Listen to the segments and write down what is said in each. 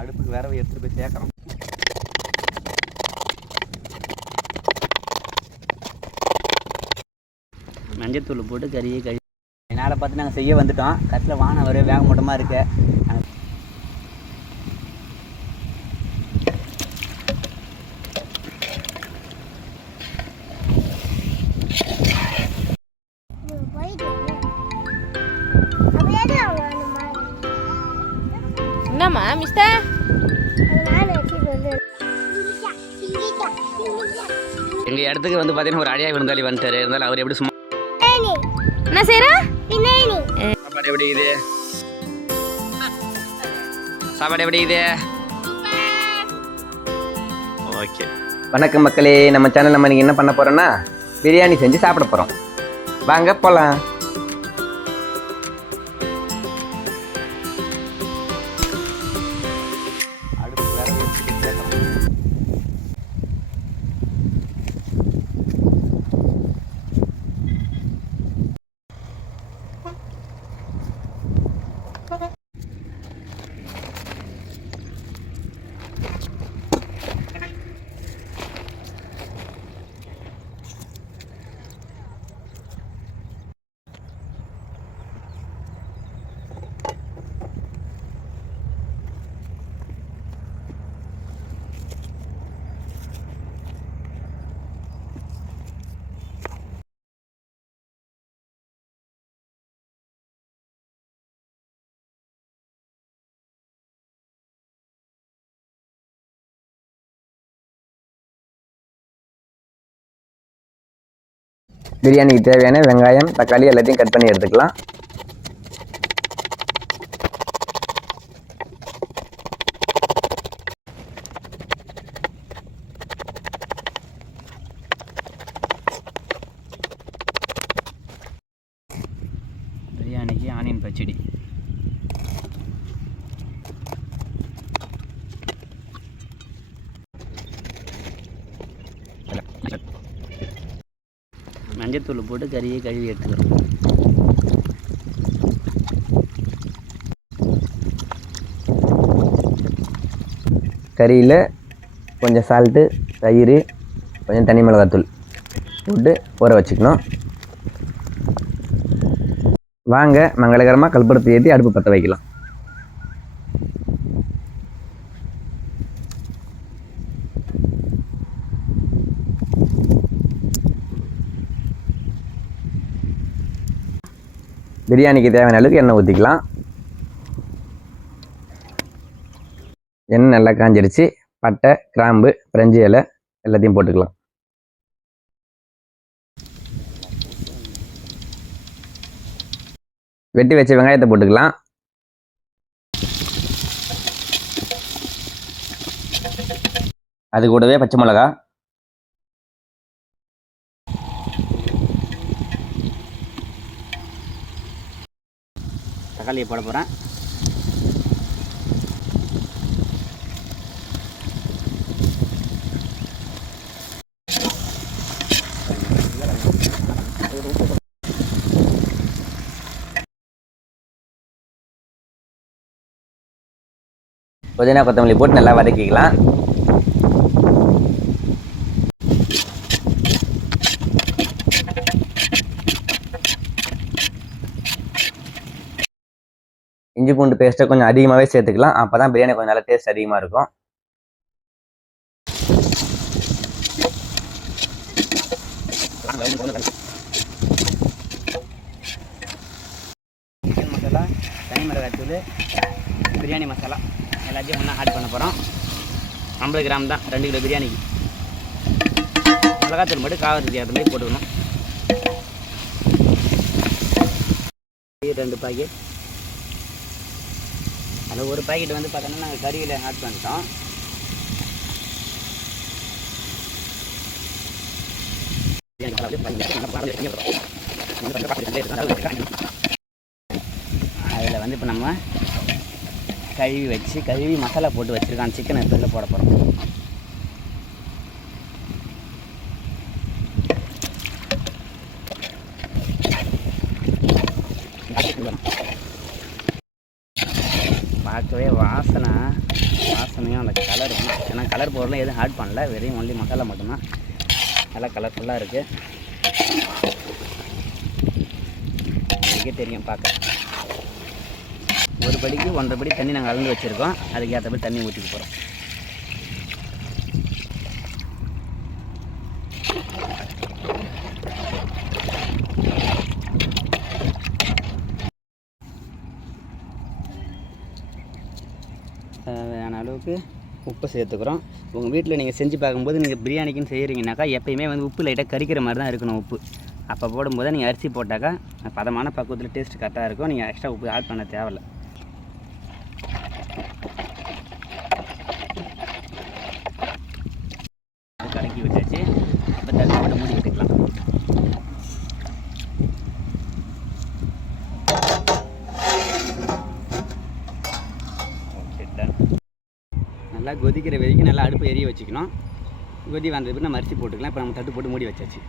அடுப்புக்கு விரவை எடுத்துகிட்டு போய் சேர்க்குறோம் மஞ்சத்தூள் போட்டு கறியை கழி என்னால் பார்த்து நாங்கள் செய்ய வந்துட்டோம். கட்டில் வானம் வர வேக மூட்டமாக இருக்கு. என்னம்மா மிஸ்டர் எங்கள் இடத்துக்கு வந்து பார்த்தீங்கன்னா ஒரு அடியா விருந்தாளி வந்துட்டாரு. இருந்தாலும் அவர் எப்படி சும்மா என்ன செய்யற சாப்பாடு எப்படி இது சாப்பாடு எப்படி இது ஓகே. வணக்கம் மக்களே. நம்ம சேனல் நம்ம இன்னைக்கு என்ன பண்ண போறோம்னா பிரியாணி செஞ்சு சாப்பிட போறோம். வாங்க போலாம். பிரியாணிக்கு தேவையான வெங்காயம் தக்காளி எல்லாத்தையும் கட் பண்ணி எடுத்துக்கலாம். பிரியாணிக்கு ஆனியன் பச்சடி. மஞ்சத்தூள் போட்டு கறியை கழுவி எடுத்துக்கிறோம். கறியில் கொஞ்சம் சால்ட்டு தயிர் கொஞ்சம் தனி மிளகாத்தூள் போட்டு ஊற வச்சுக்கணும். வாங்க மங்களகரமாக கல்பரத்தை ஏற்றி அடுப்பு பற்ற வைக்கலாம். பிரியாணிக்கு தேவையான அளவுக்கு எண்ணெய் ஊற்றிக்கலாம் எண்ணெய் நல்லா காஞ்சிடுச்சு பட்டை கிராம்பு பிரெஞ்சு இலை எல்லாத்தையும் போட்டுக்கலாம். வெட்டி வச்ச வெங்காயத்தை போட்டுக்கலாம். அது கூடவே பச்சை மிளகா. தக்காளியை போட போகிறேன் புதினா கொத்தமல்லி போட்டு நல்லா வதக்கிக்கலாம். இஞ்சி பூண்டு பேஸ்ட்டை கொஞ்சம் அதிகமாகவே சேர்த்துக்கலாம். அப்போ தான் பிரியாணி கொஞ்சம் நல்லா டேஸ்ட் அதிகமாக இருக்கும். சிக்கன் மசாலா தனி மிளகாத்தூள் பிரியாணி மசாலா எல்லாத்தையும் ஒன்றா ஆட் பண்ண போகிறோம் ஐம்பது கிராம் தான் ரெண்டு கிலோ பிரியாணிக்கு மிளகாத்தூள் மட்டும் காவத்துக்கு ஏற்ற மாதிரி போட்டுக்கணும். ரெண்டு பாக்கெட் அந்த ஒரு பாக்கெட் வந்து பார்த்தோன்னா நாங்கள் கறியில் ஆட் பண்ணிட்டோம். அதில் வந்து இப்போ நம்ம கழுவி வச்சு கழுவி மசாலா போட்டு வச்சுருக்கான் சிக்கன் எடுத்துல போட போகிறோம் கலர் பொருளும் எதுவும் ஆட் பண்ணல. வெறும் ஒன்லி மசாலா மட்டும்தான். நல்லா கலர்ஃபுல்லாக இருக்குது உங்களுக்கே தெரியும் பார்க்க. ஒரு படிக்கு ஒன்றரை படி தண்ணி நாங்கள் அளந்து வச்சுருக்கோம். அதுக்கேற்றபடி தண்ணி ஊற்றிக்க போகிறோம் தேவையான அளவுக்கு உப்பு சேர்த்துக்கிறோம். உங்கள் வீட்டில் நீங்கள் செஞ்சு பார்க்கும்போது நீங்கள் பிரியாணிக்குன்னு செய்கிறீங்கனாக்கா எப்பயுமே வந்து உப்பு லைட்டாக கறிக்கிற மாதிரி தான் இருக்கணும் உப்பு. அப்போ போடும்போது நீங்கள் அரிசி போட்டாக்கா பதமான பக்குவத்தில் டேஸ்ட் கரெக்டாக இருக்கும். நீங்கள் எக்ஸ்ட்ரா உப்பு ஆட் பண்ண தேவையில்ல அது கலக்கி விட்டாச்சு இப்போ தண்ணி போட்டு மூடி விட்டுக்கலாம் ஓகே டன் நல்லா கொதிக்கிற வரைக்கும் நல்லா அடுப்பு எரிய வச்சுக்கணும். கொதி வந்த பிறகு நம்ம அரிசி போட்டுக்கலாம். இப்போ நம்ம தட்டு போட்டு மூடி வச்சாச்சு.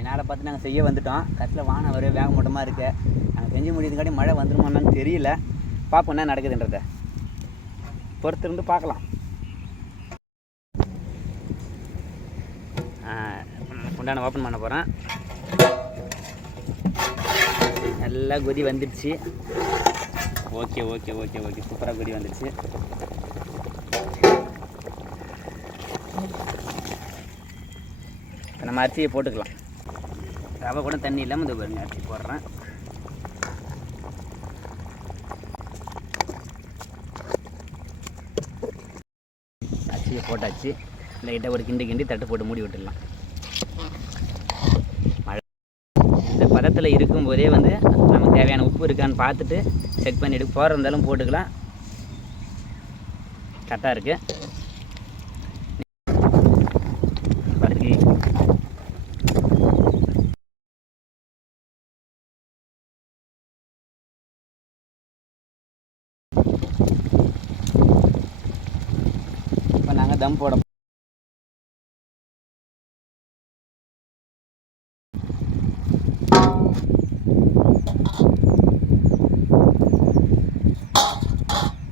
என்னால் பார்த்து நாங்கள் செய்ய வந்துட்டோம். கட்டில் வானம் வரவே வேக மூட்டமாக இருக்கு. நாங்கள் செஞ்சு முடியதுக்காட்டி மழை வந்துருமான்னு தெரியல. பார்ப்போம் என்ன நடக்குதுன்றத. பொறுத்திருந்து பார்க்கலாம். நான் ஓப்பன் பண்ண போகிறேன் நல்லா கொதி வந்துடுச்சு. ஓகே ஓகே ஓகே ஓகே சூப்பராக கொதி வந்துடுச்சு. இப்போ நம்ம அரிசியை போட்டுக்கலாம். ரவை கூட தண்ணி இல்லாமல் இந்த பாருங்க அரிசி போடுறேன். அரிசியை போட்டாச்சு. லைட்டாக ஒரு கிண்டி கிண்டி தட்டு போட்டு மூடி விட்டுடலாம் மழை இந்த பதத்தில் இருக்கும்போதே வந்து நமக்கு தேவையான உப்பு இருக்கான்னு பார்த்துட்டு செக் பண்ணிவிட்டு போகிற இருந்தாலும் போட்டுக்கலாம். கரெக்டாக இருக்குது இப்போ நாங்கள் தம் போட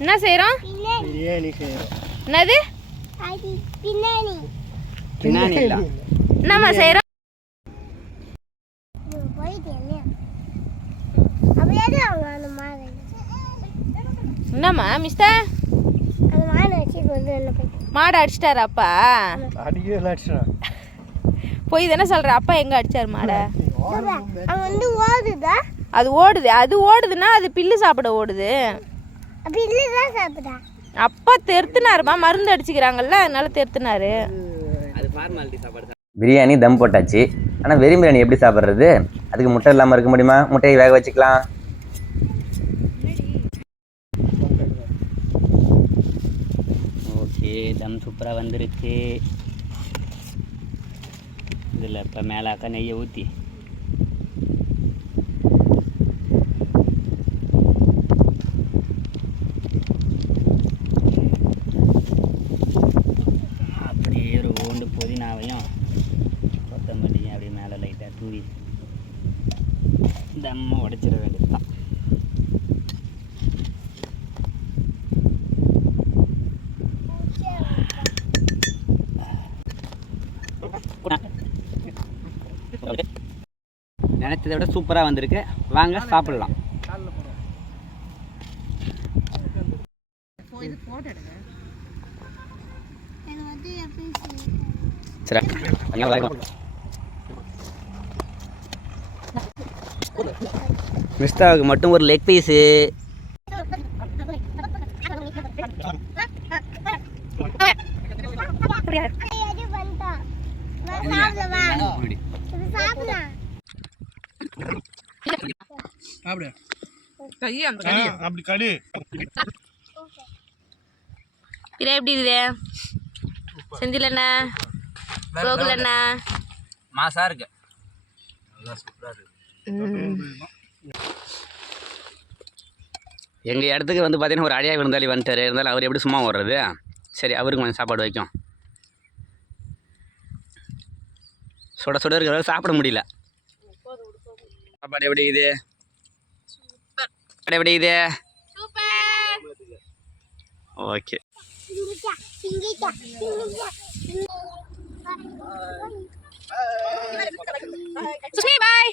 என்ன செய்கிறோம் பிரியாணி செய்கிறோம் என்னது? பின்னாடி. இல்லை என்னம்மா செய்கிறோம் என்னம்மா மிஸ்டர் மாடு அடிச்சிட்டாரு அப்பா? அடிக்கவே இல்லாச்சுடா போய் தானே சொல்கிற அப்பா எங்கே அடிச்சார் மாடை? வந்து ஓடுதா? அது ஓடுது. அது ஓடுதுன்னா அது பில்லு சாப்பிட ஓடுது. பில்லு தான் சாப்பிடா. அப்பா தெருத்துனாருமா? மருந்து அடிச்சுக்கிறாங்கல்ல அதனால தெருத்துனாரு. அது பிரியாணி தம் போட்டாச்சு. ஆனால் வெறும் பிரியாணி எப்படி சாப்பிட்றது? அதுக்கு முட்டை இல்லாமல் இருக்க முடியுமா? முட்டையை வேக வச்சுக்கலாம். ஓகே தம் சூப்பராக வந்துருச்சு இதில் இப்போ மேலாக்கா நெய்யை ஊற்றி தம்ம உடைச்சிட வேண்டியது தான் நினைச்சதை விட சூப்பராக வந்திருக்கு. வாங்க சாப்பிடலாம். சரி அங்கே வணக்கம் மிஸ்தாவுக்கு மட்டும் ஒரு லெக் பீஸு இது அப்படி கடி இது? எப்படி இருக்குது செந்தில் அண்ணா கோகுல் அண்ணா மாசா இருக்கு. எங்கள் இடத்துக்கு வந்து பார்த்தீங்கன்னா ஒரு அடியாக விருந்தாளி வந்துட்டார். இருந்தாலும் அவர் எப்படி சும்மா ஓடுறது? சரி அவருக்கு கொஞ்சம் சாப்பாடு வைக்கும். சுட சுட இருக்கிற சாப்பிட முடியல. சாப்பாடு எப்படி இது சாப்பாடு எப்படி இது ஓகே. பாய்